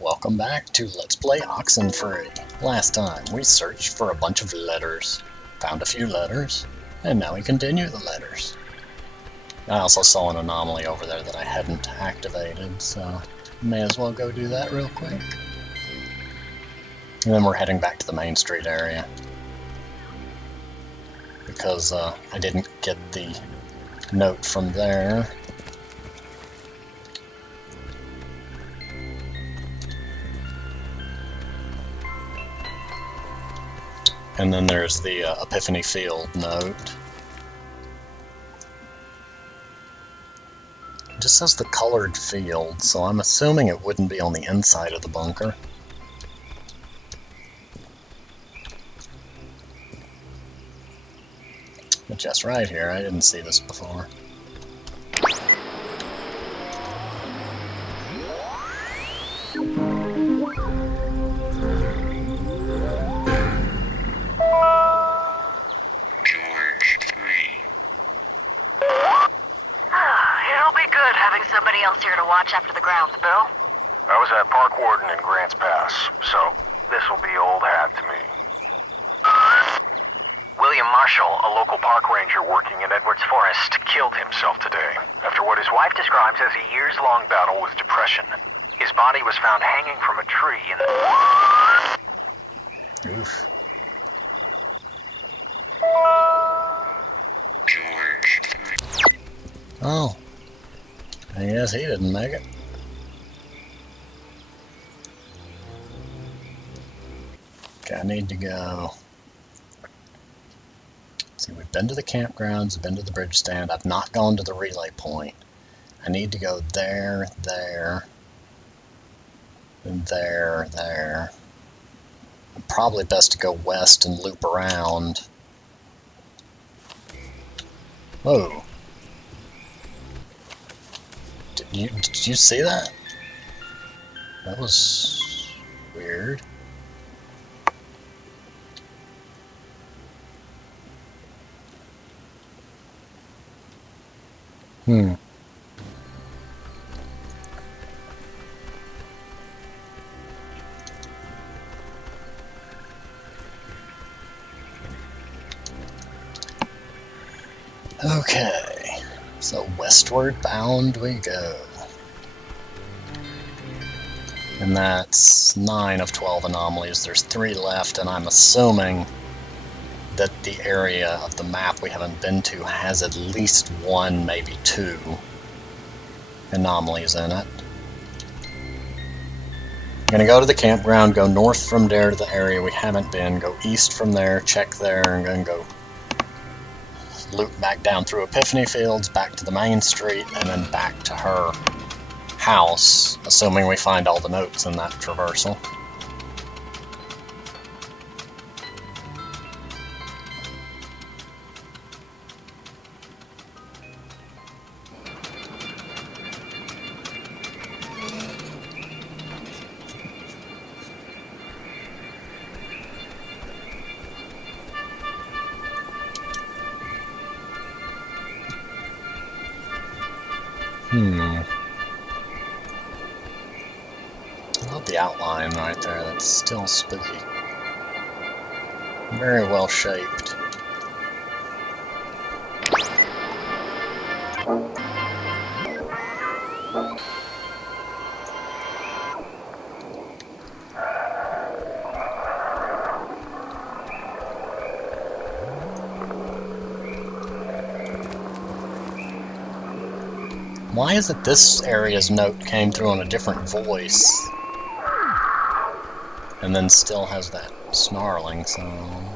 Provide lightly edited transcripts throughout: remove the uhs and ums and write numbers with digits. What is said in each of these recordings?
Welcome back to Let's Play Oxenfree. Last time we searched for a bunch of letters, found a few letters, and now we continue the letters. I also saw an anomaly over there that I hadn't activated, so may as well go do that real quick. And then we're heading back to the Main Street area, because I didn't get the note from there. And then there's the Epiphany Field note. It just says the colored field, so I'm assuming it wouldn't be on the inside of the bunker. But just right here, I didn't see this before. Somebody else here to watch after the grounds, Bill? I was at Park Warden in Grants Pass, so this'll be old hat to me. William Marshall, a local park ranger working in Edwards Forest, killed himself today after what his wife describes as a years-long battle with depression. His body was found hanging from a tree in the... Oof. Oh. I guess he didn't make it. Okay, I need to go. See, we've been to the campgrounds, we've been to the bridge stand. I've not gone to the relay point. I need to go there, and there. Probably best to go west and loop around. Whoa. Did you see that? That was weird. Okay, so westward bound we go. And that's 9 of 12 anomalies. There's 3 left, and I'm assuming that the area of the map we haven't been to has at least 1, maybe 2 anomalies in it. I'm gonna go to the campground, go north from there to the area we haven't been, go east from there, check there, and then go loop back down through Epiphany Fields, back to the main street, and then back to her house, assuming we find all the notes in that traversal. I love the outline right there, that's still spooky. Very well shaped. Why is it this area's note came through on a different voice? And then still has that snarling sound.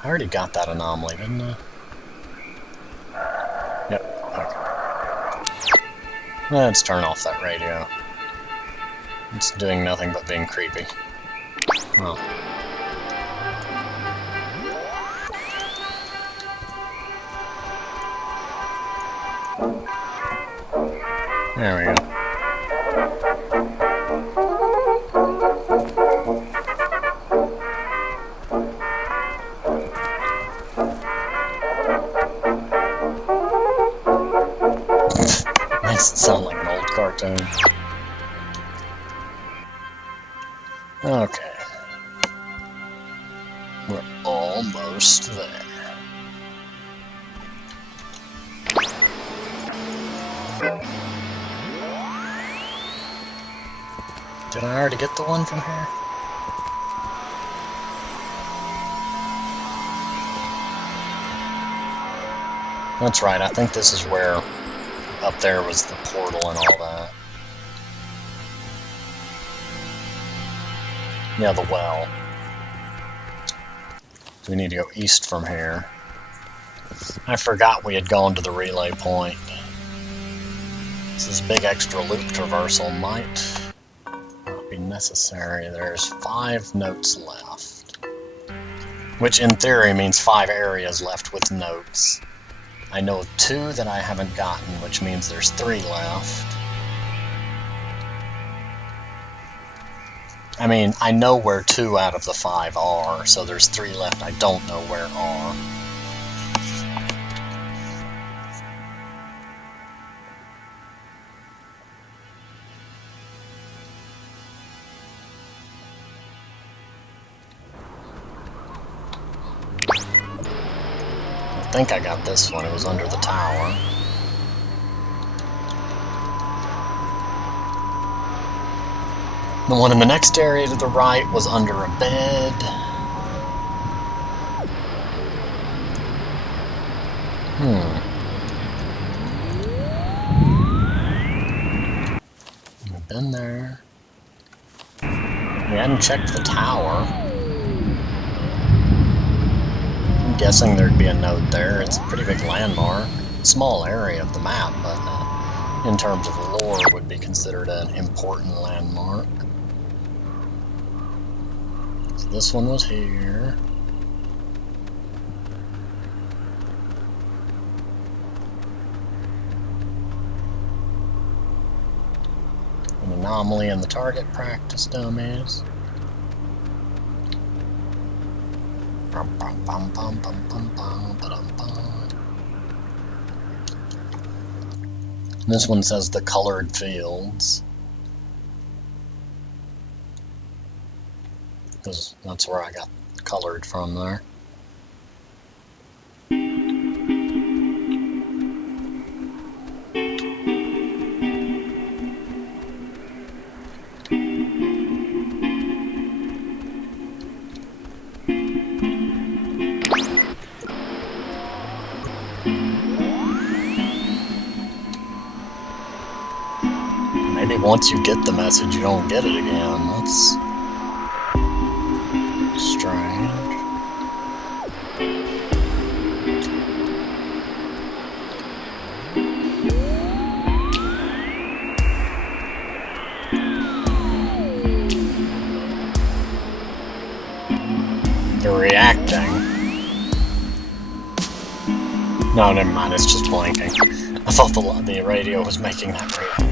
I already got that anomaly, didn't I? Yep, okay. Let's turn off that radio. It's doing nothing but being creepy. Oh. There we go. Makes it sound like an old cartoon. Okay. We're almost there. Did I already get the one from here? That's right, I think this is where up there was the portal and all that. Yeah, the well. So we need to go east from here. I forgot we had gone to the relay point. So this big extra loop traversal might not be necessary. There's 5 notes left. Which in theory means 5 areas left with notes. I know 2 that I haven't gotten, which means there's 3 left. I mean, I know where 2 out of the 5 are, so there's 3 left I don't know where are. I think I got this one, it was under the tower. The one in the next area to the right was under a bed. We've been there. We hadn't checked the tower. I'm guessing there'd be a note there. It's a pretty big landmark. Small area of the map, but in terms of lore would be considered an important landmark. So this one was here. An anomaly in the target practice dummies. This one says the colored fields. Because that's where I got colored from there. Maybe once you get the message, you don't get it again. That's strange. They're reacting. No, never mind, it's just blinking. I thought the radio was making that react.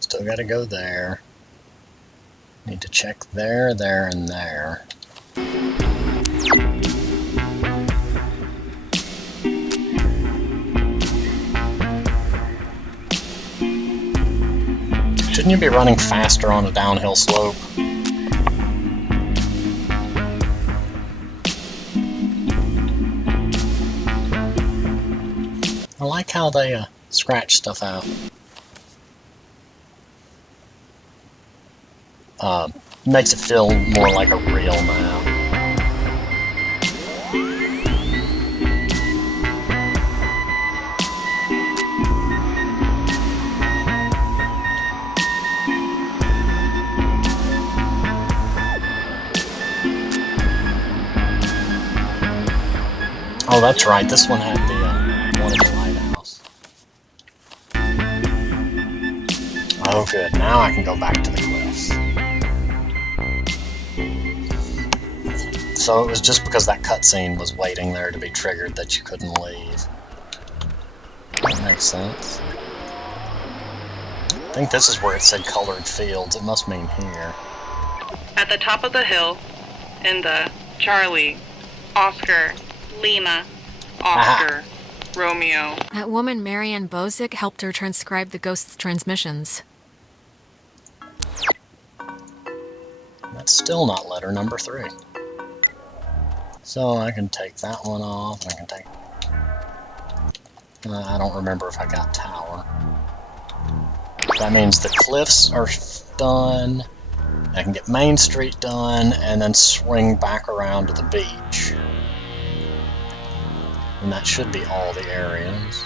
Still gotta go there. Need to check there, there, and there. Shouldn't you be running faster on a downhill slope? I like how they scratch stuff out. Makes it feel more like a real map. Oh, that's right, this one had the one at the lighthouse. Oh good, now I can go back to the cliffs. So it was just because that cutscene was waiting there to be triggered that you couldn't leave. That makes sense. I think this is where it said colored fields. It must mean here. At the top of the hill, in the Charlie, Oscar, Lima, Oscar, Romeo. That woman, Marianne Bozick, helped her transcribe the ghost's transmissions. That's still not letter number 3. So I can take that one off. I can take... I don't remember if I got tower. That means the cliffs are done. I can get Main Street done and then swing back around to the beach. And that should be all the areas.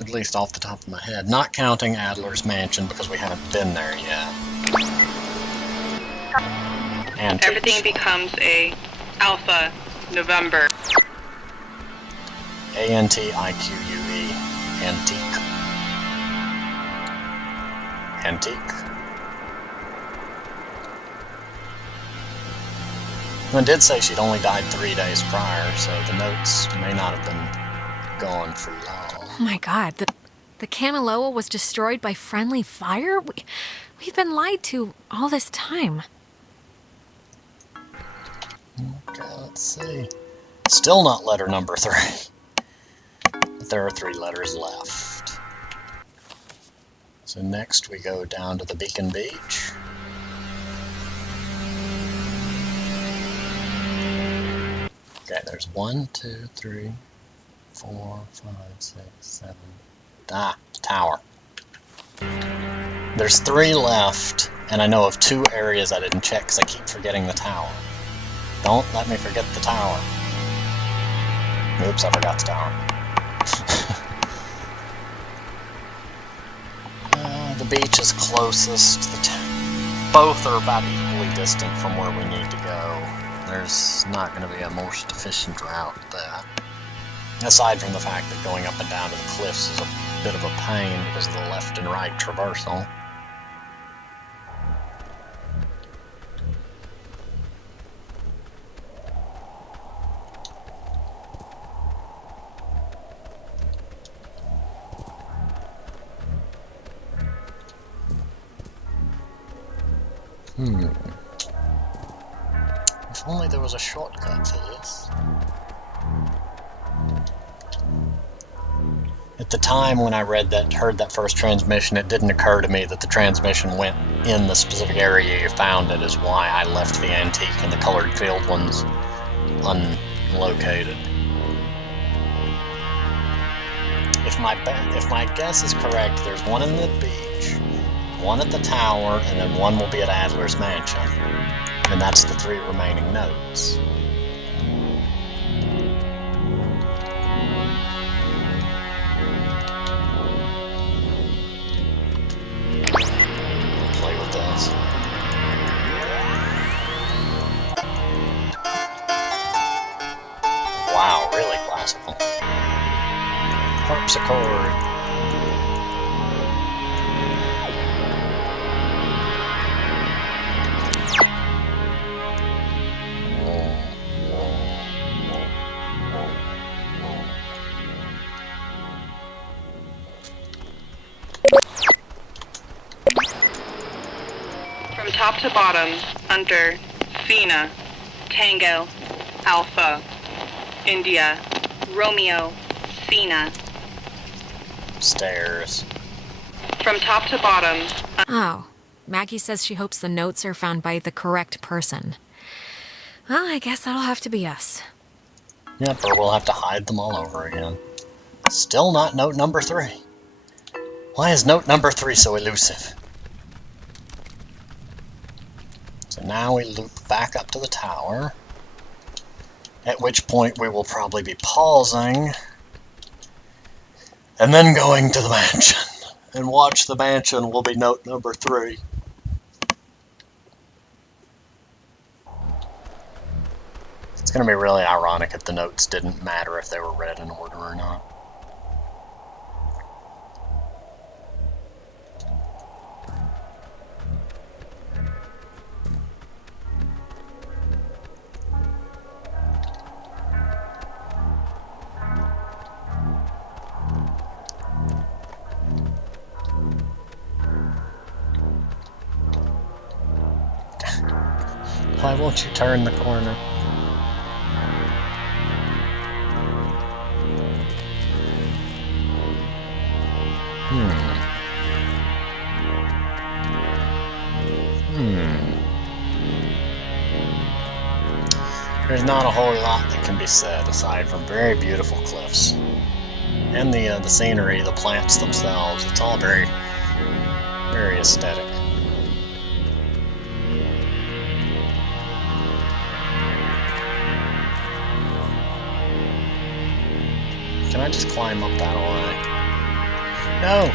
At least off the top of my head. Not counting Adler's Mansion because we haven't been there yet. And Everything becomes a Alpha November. A-N-T-I-Q-U-E. Antique. Antique. Well, it did say she'd only died 3 days prior, so the notes may not have been gone for long. Oh my god, the Kamiloa was destroyed by friendly fire? We've been lied to all this time. Okay, let's see. Still not letter number 3. But there are 3 letters left. So next we go down to the Beacon Beach. Okay, there's 1, 2, 3, 4, 5, 6, 7. Tower. There's 3 left, and I know of 2 areas I didn't check because I keep forgetting the tower. Don't let me forget the tower. Oops, I forgot the tower. The beach is closest. Both are about equally distant from where we need to go. There's not going to be a most efficient route there. Aside from the fact that going up and down to the cliffs is a bit of a pain because of the left and right traversal. If only there was a shortcut to this. At the time when I heard that first transmission, it didn't occur to me that the transmission went in the specific area you found it, is why I left the antique and the colored field ones unlocated. If my guess is correct, there's one in the beach, one at the tower, and then one will be at Adler's Mansion. And that's the 3 remaining notes. Play with this. Wow, really classical. Harpsichord. From top to bottom, under Fina, Tango, Alpha, India, Romeo, Fina. Stairs. From top to bottom. Oh, Maggie says she hopes the notes are found by the correct person. Well, I guess that'll have to be us. Yep, or we'll have to hide them all over again. Still not note number 3. Why is note number 3 so elusive? So now we loop back up to the tower, at which point we will probably be pausing, and then going to the mansion. And watch the mansion will be note number 3. It's going to be really ironic if the notes didn't matter if they were read in order or not. Why won't you turn the corner? There's not a whole lot that can be said aside from very beautiful cliffs. And the scenery, the plants themselves, it's all very, very aesthetic. Can I just climb up that way? No!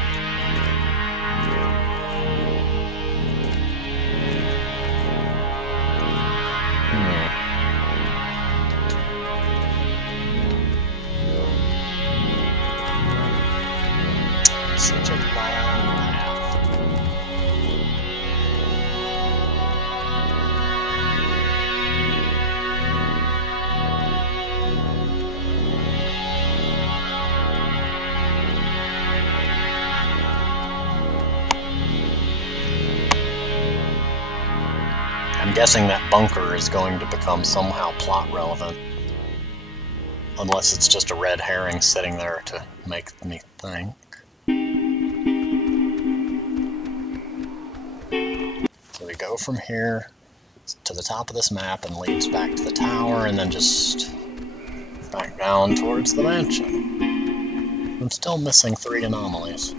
Such a long path. I'm guessing that bunker is going to become somehow plot relevant. Unless it's just a red herring sitting there to make me think. So we go from here to the top of this map and leads back to the tower and then just back down towards the mansion. I'm still missing 3 anomalies.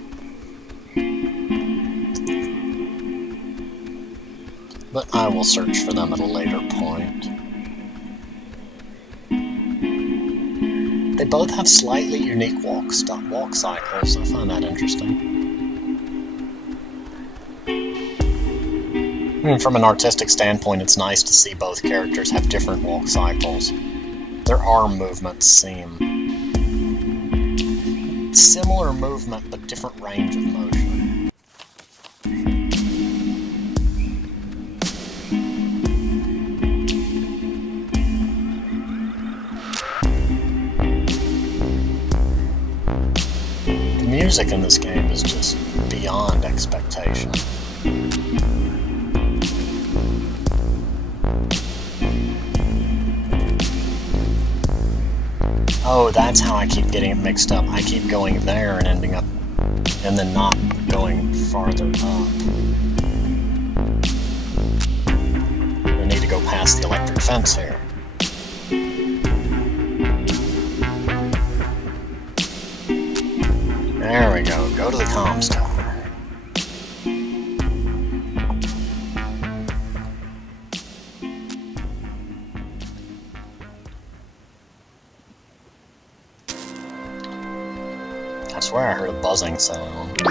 But I will search for them at a later point. They both have slightly unique walk cycles. I find that interesting. From an artistic standpoint, it's nice to see both characters have different walk cycles. Their arm movements seem similar movement, but different range of motion. The music in this game is just beyond expectation. Oh, that's how I keep getting it mixed up. I keep going there and ending up, and then not going farther up. I need to go past the electric fence here. There we go. Go to the comms tower. I swear I heard a buzzing sound.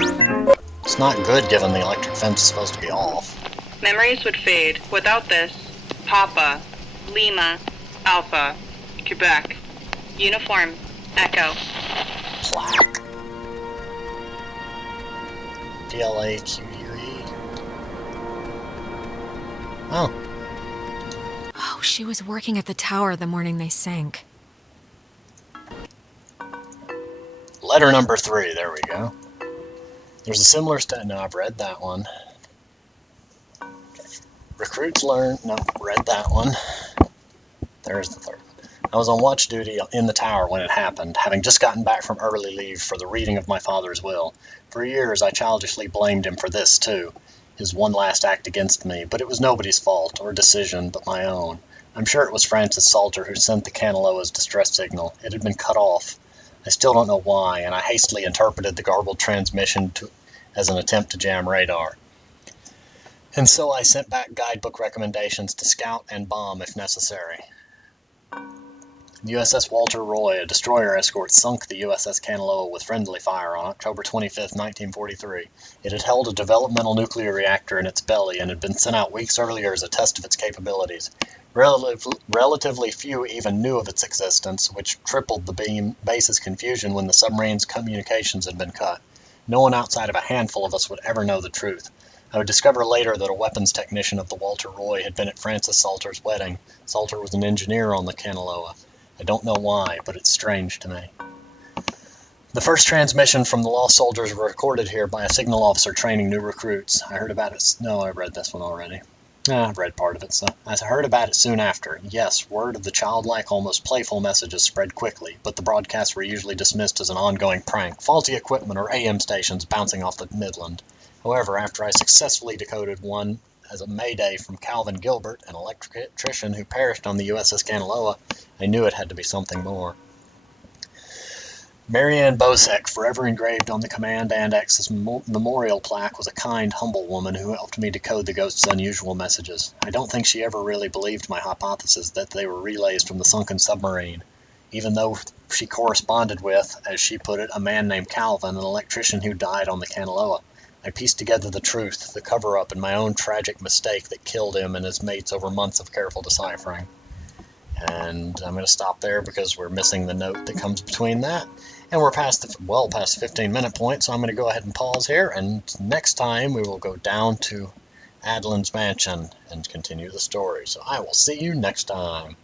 It's not good given the electric fence is supposed to be off. Memories would fade. Without this, Papa, Lima, Alpha, Quebec, Uniform, Echo. Plaque. PLAQUE. Oh. Oh, she was working at the tower the morning they sank. Letter number 3, there we go. There's a similar no, I've read that one. Recruits learn, no, read that one. There's the 3rd. I was on watch duty in the tower when it happened, having just gotten back from early leave for the reading of my father's will. For years I childishly blamed him for this too, his one last act against me, but it was nobody's fault or decision but my own. I'm sure it was Francis Salter who sent the Kanaloa's distress signal. It had been cut off. I still don't know why, and I hastily interpreted the garbled transmission as an attempt to jam radar. And so I sent back guidebook recommendations to scout and bomb if necessary. The USS Walter Roy, a destroyer escort, sunk the USS Kanaloa with friendly fire on October 25, 1943. It had held a developmental nuclear reactor in its belly and had been sent out weeks earlier as a test of its capabilities. Relatively few even knew of its existence, which tripled the base's confusion when the submarine's communications had been cut. No one outside of a handful of us would ever know the truth. I would discover later that a weapons technician of the Walter Roy had been at Francis Salter's wedding. Salter was an engineer on the Kanaloa. I don't know why, but it's strange to me. The first transmission from the lost soldiers were recorded here by a signal officer training new recruits. I heard about it. No, I read this one already. I've read part of it, so I heard about it soon after. Yes, word of the childlike, almost playful messages spread quickly, but the broadcasts were usually dismissed as an ongoing prank, faulty equipment, or AM stations bouncing off the Midland. However, after I successfully decoded one as a mayday from Calvin Gilbert, an electrician who perished on the USS Kanaloa, I knew it had to be something more. Marianne Bosek, forever engraved on the Command and X's memorial plaque, was a kind, humble woman who helped me decode the ghost's unusual messages. I don't think she ever really believed my hypothesis that they were relays from the sunken submarine, even though she corresponded with, as she put it, a man named Calvin, an electrician who died on the Kanaloa. I pieced together the truth, the cover-up, and my own tragic mistake that killed him and his mates over months of careful deciphering. And I'm going to stop there because we're missing the note that comes between that. And we're past the 15-minute point, so I'm going to go ahead and pause here. And next time we will go down to Adlin's mansion and continue the story. So I will see you next time.